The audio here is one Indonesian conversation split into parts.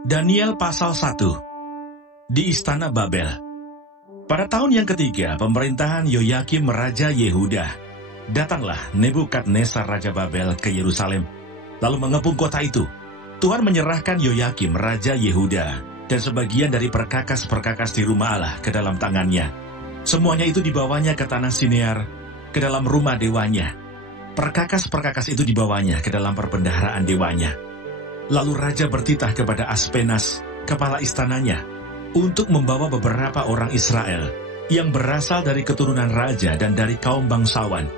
Daniel pasal 1. Di Istana Babel. Pada tahun yang ketiga pemerintahan Yoyakim Raja Yehuda, datanglah Nebukadnezar Raja Babel ke Yerusalem, lalu mengepung kota itu. Tuhan menyerahkan Yoyakim Raja Yehuda dan sebagian dari perkakas-perkakas di rumah Allah ke dalam tangannya. Semuanya itu dibawanya ke tanah Sinear, ke dalam rumah dewanya. Perkakas-perkakas itu dibawanya ke dalam perbendaharaan dewanya. Lalu raja bertitah kepada Aspenas, kepala istananya, untuk membawa beberapa orang Israel yang berasal dari keturunan raja dan dari kaum bangsawan,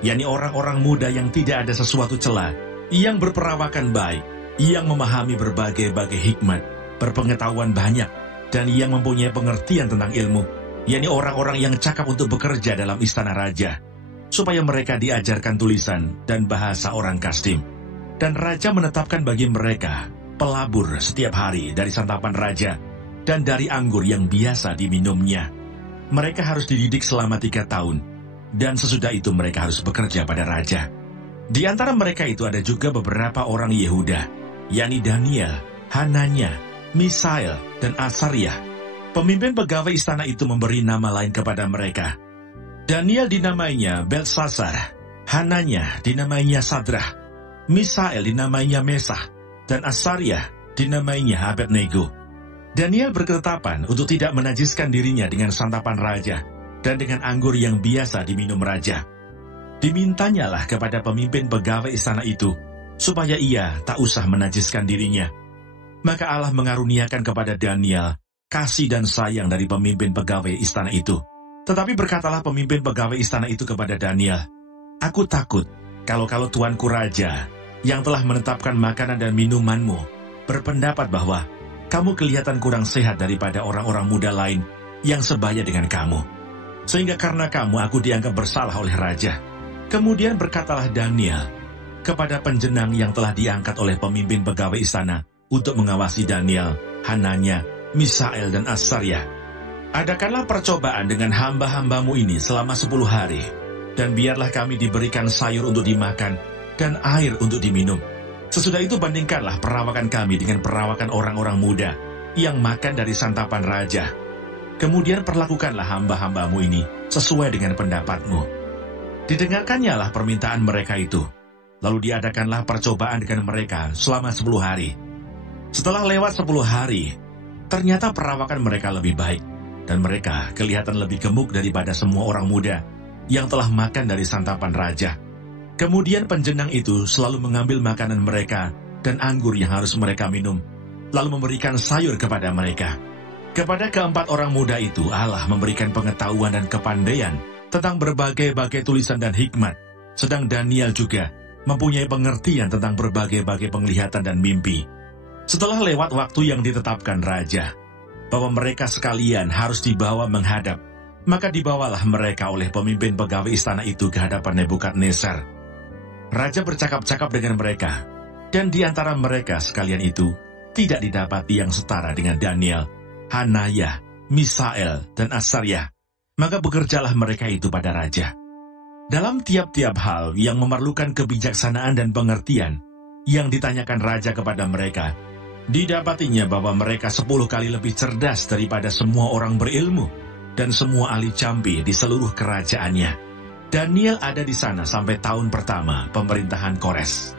yakni orang-orang muda yang tidak ada sesuatu cela, yang berperawakan baik, yang memahami berbagai-bagai hikmat, berpengetahuan banyak, dan yang mempunyai pengertian tentang ilmu, yakni orang-orang yang cakap untuk bekerja dalam istana raja, supaya mereka diajarkan tulisan dan bahasa orang Kasdim. Dan raja menetapkan bagi mereka pelabur setiap hari dari santapan raja dan dari anggur yang biasa diminumnya. Mereka harus dididik selama 3 tahun, dan sesudah itu mereka harus bekerja pada raja. Di antara mereka itu ada juga beberapa orang Yehuda, yakni Daniel, Hananya, Misael, dan Asariah. Pemimpin pegawai istana itu memberi nama lain kepada mereka. Daniel dinamainya Belsasar, Hananya dinamainya Sadrah, Misael dinamainya Mesah, dan Asariah dinamainya Abednego. Daniel berketetapan untuk tidak menajiskan dirinya dengan santapan raja dan dengan anggur yang biasa diminum raja. Dimintanyalah kepada pemimpin pegawai istana itu supaya ia tak usah menajiskan dirinya. Maka Allah mengaruniakan kepada Daniel kasih dan sayang dari pemimpin pegawai istana itu. Tetapi berkatalah pemimpin pegawai istana itu kepada Daniel, "Aku takut kalau tuanku raja yang telah menetapkan makanan dan minumanmu berpendapat bahwa kamu kelihatan kurang sehat daripada orang-orang muda lain yang sebaya dengan kamu. Sehingga karena kamu aku dianggap bersalah oleh raja." Kemudian berkatalah Daniel kepada penjenang yang telah diangkat oleh pemimpin pegawai istana untuk mengawasi Daniel, Hananya, Misael, dan Asariah, "Adakanlah percobaan dengan hamba-hambamu ini selama 10 hari, dan biarlah kami diberikan sayur untuk dimakan dan air untuk diminum. Sesudah itu bandingkanlah perawakan kami dengan perawakan orang-orang muda yang makan dari santapan raja. Kemudian perlakukanlah hamba-hambamu ini sesuai dengan pendapatmu." Didengarkannya lah permintaan mereka itu. Lalu diadakanlah percobaan dengan mereka selama 10 hari. Setelah lewat 10 hari, ternyata perawakan mereka lebih baik, dan mereka kelihatan lebih gemuk daripada semua orang muda yang telah makan dari santapan raja. Kemudian penjenang itu selalu mengambil makanan mereka dan anggur yang harus mereka minum, lalu memberikan sayur kepada mereka. Kepada keempat orang muda itu Allah memberikan pengetahuan dan kepandaian tentang berbagai-bagai tulisan dan hikmat, sedang Daniel juga mempunyai pengertian tentang berbagai-bagai penglihatan dan mimpi. Setelah lewat waktu yang ditetapkan raja, bahwa mereka sekalian harus dibawa menghadap, maka dibawalah mereka oleh pemimpin pegawai istana itu ke hadapan Nebukadnezar. Raja bercakap-cakap dengan mereka, dan di antara mereka sekalian itu tidak didapati yang setara dengan Daniel, Hanaya, Misael, dan Asariah. Maka bekerjalah mereka itu pada raja. Dalam tiap-tiap hal yang memerlukan kebijaksanaan dan pengertian yang ditanyakan raja kepada mereka, didapatinya bahwa mereka 10 kali lebih cerdas daripada semua orang berilmu dan semua ahli campi di seluruh kerajaannya. Daniel ada di sana sampai tahun pertama pemerintahan Kores.